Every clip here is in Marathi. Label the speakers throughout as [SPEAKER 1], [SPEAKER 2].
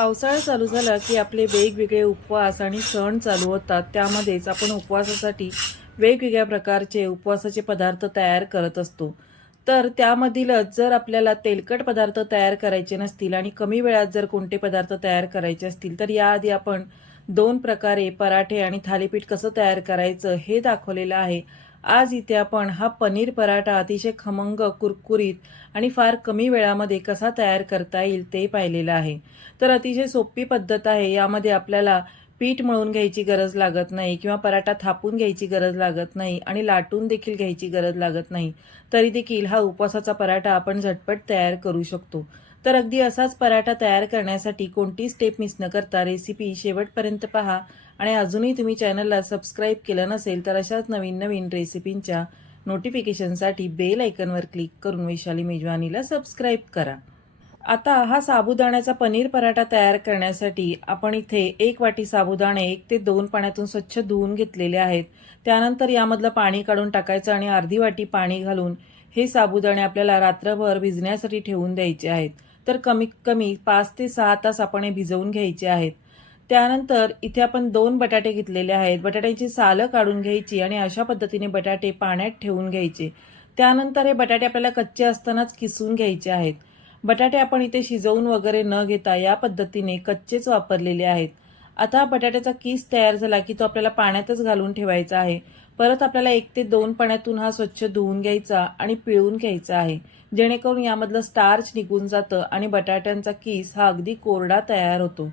[SPEAKER 1] पावसाळा चालू झाला की आपले वेगवेगळे उपवास आणि सण चालू होतात. त्यामध्येच आपण उपवासासाठी वेगवेगळ्या प्रकारचे उपवासाचे पदार्थ तयार करत असतो. तर त्यामधीलच जर आपल्याला तेलकट पदार्थ तयार करायचे नसतील आणि कमी वेळात जर कोणते पदार्थ तयार करायचे असतील तर याआधी आपण दोन प्रकारे पराठे आणि थालीपीठ कसं तयार करायचं हे दाखवलेलं आहे. आज इथे आपण हा पनीर पराठा अतिशय खमंग कुरकुरीत आणि फार कमी वेळामध्ये कसा तयार करता येईल ते पाहिलेलं आहे. तर अतिशय सोपी पद्धत आहे. यामध्ये आपल्याला पीठ मळून घ्यायची गरज लागत नाही किंवा पराठा थापून घ्यायची गरज लागत नाही आणि लाटून देखील घ्यायची गरज लागत नाही तरी देखील हा उपवासाचा पराठा आपण झटपट तयार करू शकतो. तर अगदी असाच पराठा तयार करण्यासाठी कोणती स्टेप मिस न करता रेसिपी शेवटपर्यंत पहा आणि अजूनही तुम्ही चॅनलला सबस्क्राईब केलं नसेल तर अशाच नवीन नवीन रेसिपींच्या नोटिफिकेशनसाठी बेल आयकनवर क्लिक करून वैशाली मेजवानीला सबस्क्राईब करा. आता हा साबुदाण्याचा पनीर पराठा तयार करण्यासाठी आपण इथे एक वाटी साबुदाणे एक ते दोन पाण्यातून स्वच्छ धुवून घेतलेले आहेत. त्यानंतर यामधलं पाणी काढून टाकायचं आणि अर्धी वाटी पाणी घालून हे साबुदाणे आपल्याला रात्रभर भिजण्यासाठी ठेवून द्यायचे आहेत. तर कमीत कमी पाच ते सहा तास आपण हे भिजवून घ्यायचे आहेत. त्यानंतर इथे आपण दोन बटाटे घेतलेले आहेत. बटाट्याची सालं काढून घ्यायची आणि अशा पद्धतीने बटाटे पाण्यात ठेवून घ्यायचे. त्यानंतर हे बटाटे आपल्याला कच्चे असतानाच किसून घ्यायचे आहेत. बटाटे आपण इथे शिजवून वगैरे न घेता या पद्धतीने कच्चेच वापरलेले आहेत. आता बटाट्याचा किस तयार झाला की तो आपल्याला पाण्यातच घालून ठेवायचा आहे. परत आपल्याला एक ते दोन पाण्यातून हा स्वच्छ धुवून घ्यायचा आणि पिळून घ्यायचा आहे. जेणेकरून यामधलं स्टार्च निघून जातं आणि बटाट्यांचा किस हा अगदी कोरडा तयार होतो.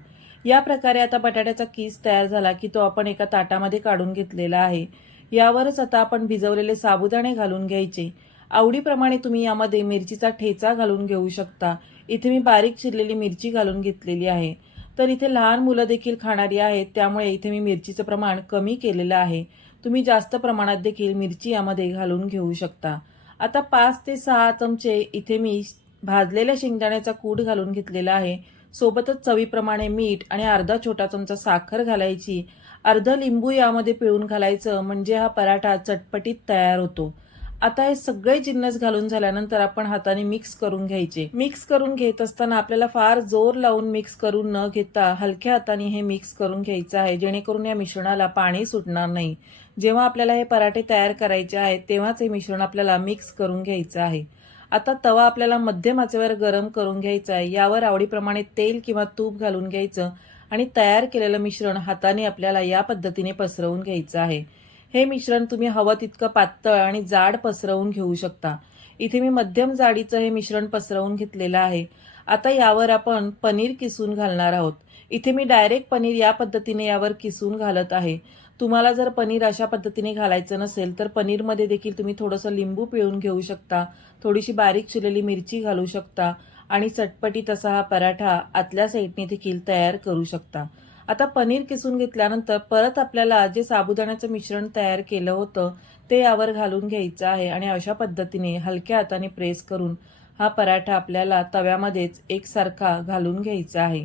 [SPEAKER 1] या प्रकारे आता बटाट्याचा किस तयार झाला की तो आपण एका ताटामध्ये काढून घेतलेला आहे. यावरच आता आपण भिजवलेले साबुदाणे घालून घ्यायचे. आवडीप्रमाणे तुम्ही यामध्ये मिरचीचा ठेचा घालून घेऊ शकता. इथे मी बारीक चिरलेली मिरची घालून घेतलेली आहे. तर इथे लहान मुलं देखील खाणारी आहेत त्यामुळे इथे मी मिरचीचं प्रमाण कमी केलेलं आहे. तुम्ही जास्त प्रमाणात देखील मिरची यामध्ये घालून घेऊ शकता. आता पाच ते सहा चमचे इथे मी भाजलेल्या शेंगदाण्याचा कूट घालून घेतलेला आहे. सोबतच चवीप्रमाणे मीठ आणि अर्धा छोटा चमचा साखर घालायची. अर्ध लिंबू यामध्ये पिळून घालायचं म्हणजे हा पराठा चटपटीत तयार होतो. आता हे सगळे जिन्नस घालून झाल्यानंतर आपण हाताने मिक्स करून घ्यायचे. मिक्स करून घेत असताना आपल्याला फार जोर लावून मिक्स करून न घेता हलक्या हाताने हे मिक्स करून घ्यायचं आहे. जेणेकरून या मिश्रणाला पाणी सुटणार नाही. जेव्हा आपल्याला हे पराठे तयार करायचे आहेत तेव्हाच हे मिश्रण आपल्याला मिक्स करून घ्यायचं आहे. आता तवा आपल्याला मध्यम आचेवर गरम करून घ्यायचा आहे. यावर आवडीप्रमाणे तेल किंवा तूप घालून घ्यायचं आणि तयार केलेलं मिश्रण हाताने आपल्याला या पद्धतीने पसरवून घ्यायचं आहे. हे मिश्रण तुम्ही हवं तितकं पातळ आणि जाड पसरवून घेऊ शकता. इथे मी मध्यम जाडीचं हे मिश्रण पसरवून घेतलेलं आहे. आता यावर आपण पनीर किसून घालणार आहोत. इथे मी डायरेक्ट पनीर या पद्धतीने यावर किसून घालत आहे. तुम्हाला जर पनीर अशा पद्धतीने घालायचं नसेल तर पनीरमध्ये देखील तुम्ही थोडंसं लिंबू पिळून घेऊ शकता थोडीशी बारीक चिरलेली मिरची घालू शकता आणि चटपटीत असा हा पराठा आतल्या साईडने देखील तयार करू शकता. आता पनीर किसून घेतल्यानंतर परत आपल्याला जे साबुदाण्याचं मिश्रण तयार केलं होतं ते यावर घालून घ्यायचं आहे आणि अशा पद्धतीने हलक्या हाताने प्रेस करून हा पराठा आपल्याला तव्यामध्येच एकसारखा घालून घ्यायचा आहे.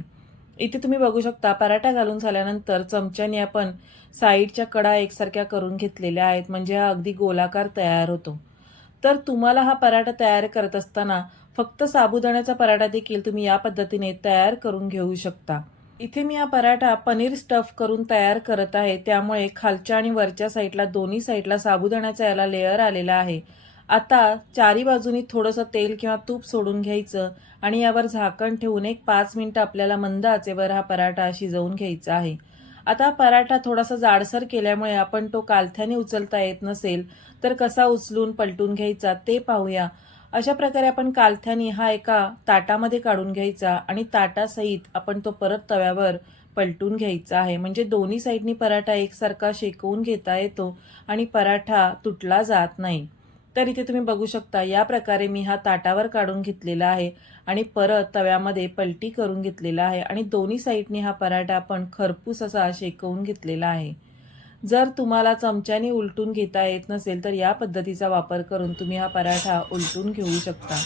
[SPEAKER 1] इथे तुम्ही बघू शकता पराठा घालून झाल्यानंतर चमच्याने आपण साईडच्या कडा एकसारख्या करून घेतलेल्या आहेत म्हणजे हा अगदी गोलाकार तयार होतो. तर तुम्हाला हा पराठा तयार करत असताना फक्त साबुदाण्याचा पराठा देखील तुम्ही या पद्धतीने तयार करून घेऊ शकता. इथे मी हा पराठा पनीर स्टफ करून तयार करत आहे. त्यामुळे खालच्या आणि वरच्या साईडला दोन्ही साईडला साबुदाण्याचा याला लेअर आलेला आहे. आता चारी बाजूनी थोडंसं तेल किंवा तूप सोडून घ्यायचं आणि यावर झाकण ठेवून एक पाच मिनटं आपल्याला मंद आचेवर हा पराठा शिजवून घ्यायचा आहे. आता पराठा थोडासा जाडसर केल्यामुळे आपण तो कालथ्याने उचलता येत नसेल तर कसा उचलून पलटून घ्यायचा ते पाहूया. अशा प्रकारे आपण कालथ्याने हा एका ताटामध्ये काढून घ्यायचा आणि ताटासहित आपण तो परत तव्यावर पलटून घ्यायचा आहे. म्हणजे दोन्ही साईडनी पराठा एकसारखा शेकवून घेता येतो आणि पराठा तुटला जात नाही. तर इथे तुम्ही बघू शकता या प्रकारे मी हा ताटावर काढून घेतलेला आहे आणि परत तव्यामध्ये पलटी करून घेतलेला आहे. आणि दोन्ही साईडनी हा पराठा आपण खरपूस असा शेकवून घेतलेला आहे. जर तुम्हाला चमच्याने उलटून घेता येत नसेल तर या पद्धतीचा वापर करून तुम्ही हा पराठा उलटून घेऊ शकता.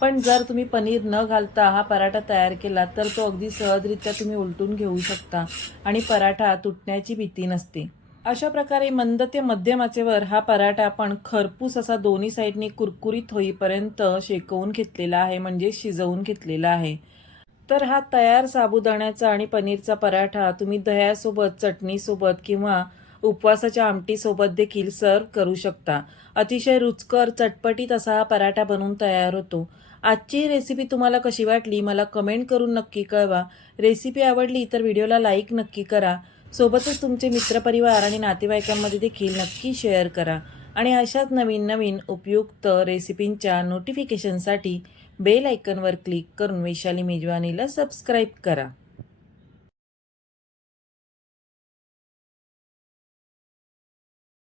[SPEAKER 1] पण जर तुम्ही पनीर न घालता हा पराठा तयार केला तर तो अगदी सहजरित्या तुम्ही उलटून घेऊ शकता आणि पराठा तुटण्याची भीती नसते. अशा प्रकारे मंद ते मध्यम आचेवर हा पराठा आपण खरपूस असा दोन्ही साईडनी कुरकुरीत होईपर्यंत शेकवून घेतलेला आहे म्हणजे शिजवून घेतलेला आहे. तर हा तयार साबुदाण्याचा आणि पनीरचा पराठा तुम्ही दह्यासोबत चटणीसोबत किंवा उपवासाच्या आमटीसोबत देखील सर्व करू शकता. अतिशय रुचकर चटपटीत असा हा पराठा बनवून तयार होतो. आजची रेसिपी तुम्हाला कशी वाटली? मला कमेंट करून नक्की कळवा. रेसिपी आवडली तर व्हिडिओला लाईक नक्की करा. सोबतच तुमचे मित्रपरिवार आणि नातेवाईकांमध्ये देखील नक्की शेअर करा. आणि अशाच नवीन नवीन उपयुक्त रेसिपींच्या नोटिफिकेशनसाठी बेल आयकनवर क्लिक करून वैशाली मेजवानीला सबस्क्राईब करा.